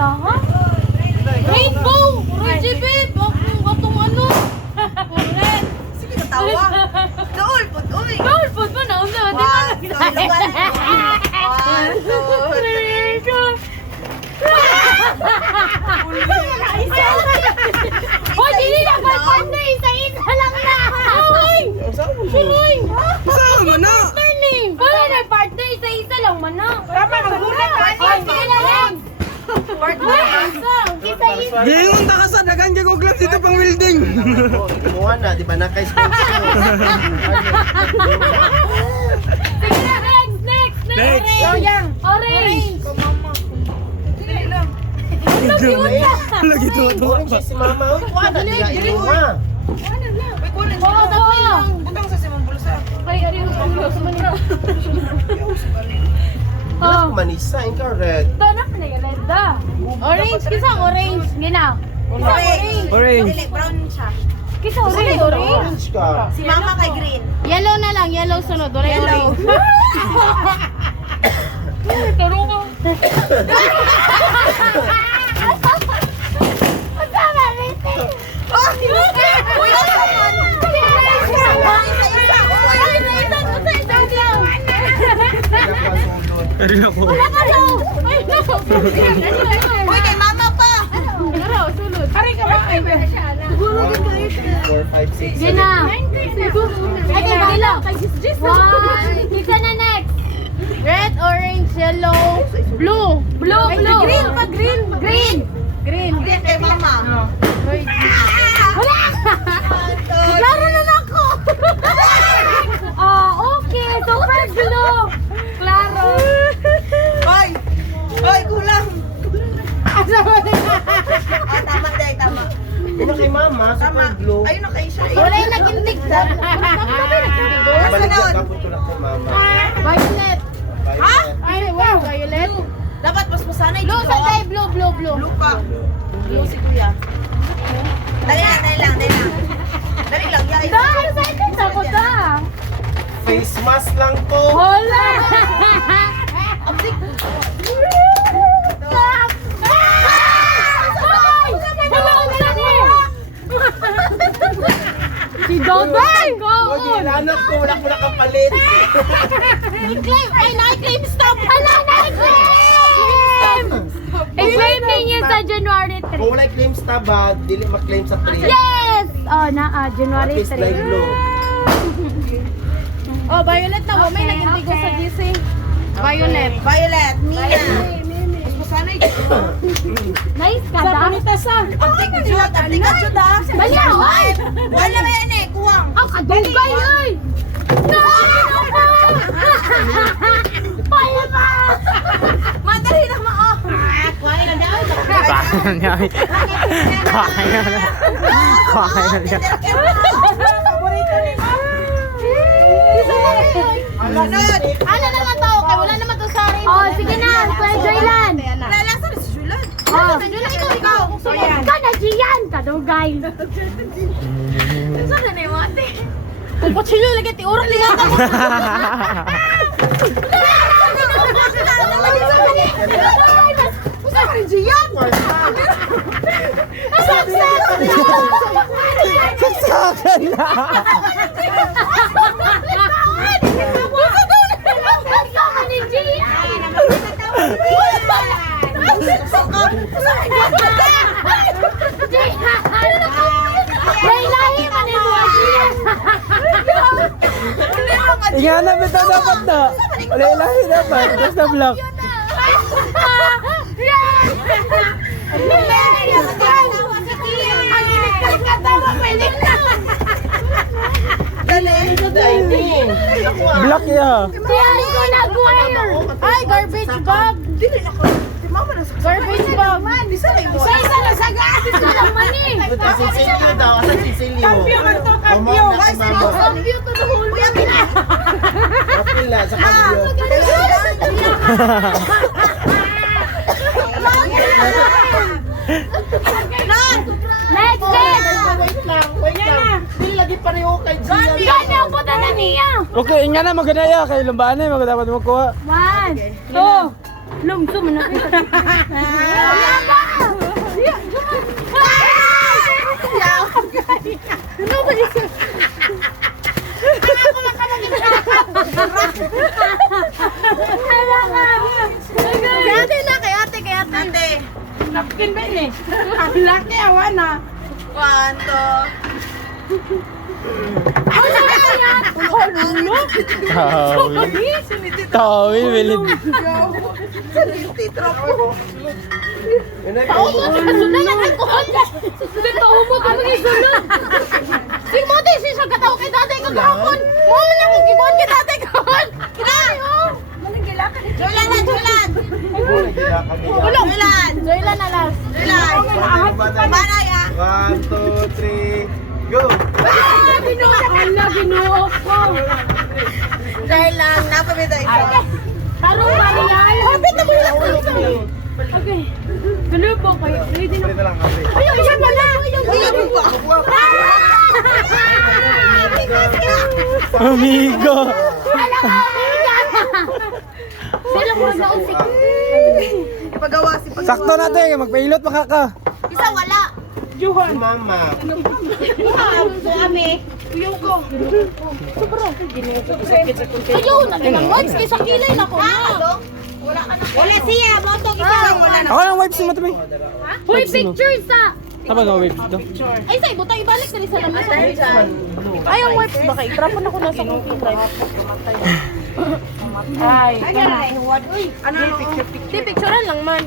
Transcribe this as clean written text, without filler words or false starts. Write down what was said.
Ha? Rainbow! RGB! Atong ano? Red! Sige na tawa. Gaul po, uy. Gold food mo na una. Di ba? Hoy, dili na ba partner? Isa-isa lang na. Hoy! Hoy! Saan mo na? Wala na partner, isa-isa lang man na. Tama, nagulat ka. Hoy, sige lang. Partner, isa-isa. Gingon ta ka sa dagan kay og dito pang welding. Kumuha na, di ba na kay sports ko? Sige na, next. Next. Orange. Dili lang. Lagi tuwa-tuwa Orange pa. si mama. Uy, kuha na, di ka inuha. Uy, kunin. Oo, daw. Butang sa simong bulsa. Ay, ari yung ulo. Sumanira. Wala ko manisa, ikaw red. Tanak na yung red da. Orange, kisang orange. Gina. Orange. Dili, brown siya. Kisang orange. Orange ka. Si mama kay green. Yellow na lang, yellow sunod. Yellow. Taro ko. Masama, Rete. Uy, Kari ako. Wala ka daw. Uy, kay mama pa. Taro, sulod. Ari ka ba? Siguro 1, 2, 3, 4, 5, 6, 7. Gina. Ay, dila. One. Isa na next. Red, orange, yellow, blue. Blue. Green pa, green. Green. Green kay mama. Wala! Klaro na ako! Okay. Super blue. Klaro. Hoy! Hoy, kulang. Tama, day, tama. Ano kay mama? Tama. Super glue. Ayun na kayo siya. Wala yung nagindig. Balik ka kapot ko lang kay mama. Violet. Ha? Ay, wow, violet. Dapat mas masanay Blue, dito. sa blue. Blue pa. Blue si kuya. Dali lang. Dali lang, ya. Dahil sa itin sa ko da. Face mask lang to. Hola! Si Dodoy! Huwag ilanap ko, wala ko nakapalit. I-claim! Ay, na-claim stop! Hala, na-claim! I-claim ninyo sa January 3. Kung wala claim stub ba, dili ma-claim sa 3. Yes! Oh, January At least live 3. blue. Oh, violet na. May nag-indigo sa gising. Violet. Violet, Mia. Mas masanay dito. Nice ka da? Antik jud, ah. Bali ako! Wala ba yan eh, kuwang. Ang kadugay ay! Paya ba? Madali na mao. Kaya niya. Kaya niya. Paborito ni mama. Sunod. Ano naman to? Kaya wala naman to sa rin. Oh, sige na. Kuya Joylan. Lalasa na si Julan. Oh, Joylan, ikaw. Sumunod ka na, Gian. Kadugay. Saan na yung ate? Kung kutsilyo, lagi ti urok niya ka mo. Gusto ka rin Gian? Saksakan na. Ingana ba ito dapat na? Wala ilahi dapat. Basta block. Block ya. Ay, garbage bag. Dili na ko. Si mama na sa Garbage bag. Bisa na yung Isa na sa gas. Isa lang man eh. Kasi Cecilio daw, kasi Cecilio. Kampiyon ka to, kampiyon. Umama na si mama. Cambio to the whole. Kuya, pila. Kapil na sa kambyo. Next, next. Wait lang. Dili lagi pareho kay Gian. Gani ang puta na niya. Okay, ingana maganda ya kay lumbaan eh magdapat mo kuha. 1, 2, Lumso man na. Wala ba? Ano ba isa? Ako makalagin na. Kay ate na, kay ate. Ate. Napkin ba yun eh? Ang laki, awa na. 1, 2. Tawil, bilid. Paumot, kasundan ang alcohol. Susunod paumot, ang mga isulod. Si Mote, si siya kataw kay tatay kagahapon. Mo man ang ibuan kay tatay kahapon. Kinay, oh. Joylan. Joylan na last. Manay ah. 1, 2, 3, go! Ginoo ko. Joylan. Napabita isa. Tarong ba yan? Hapit na mo yung isa. Okay. Tuloy po kayo. Ready na. Ito lang kami. Ayaw, isa pa na. Amigo. Wala ka, amiga. Sila mo sa usik. Pagawa si Sakto natin, magpailot pa ka. Isa wala. Si Mama. Ayaw, naginangwans. Kaysa kilay na ko na. Wala siya. Motong isa. Wala na. Ako lang wipes mo tabi. Uy, pictures sa. Tapos ang wipes do. Ay, say, butang ibalik na rin sa lamas. Ay, ang wipes ba? Itrapon ako na sa movie drive. Ay, Ano? di picturean lang man.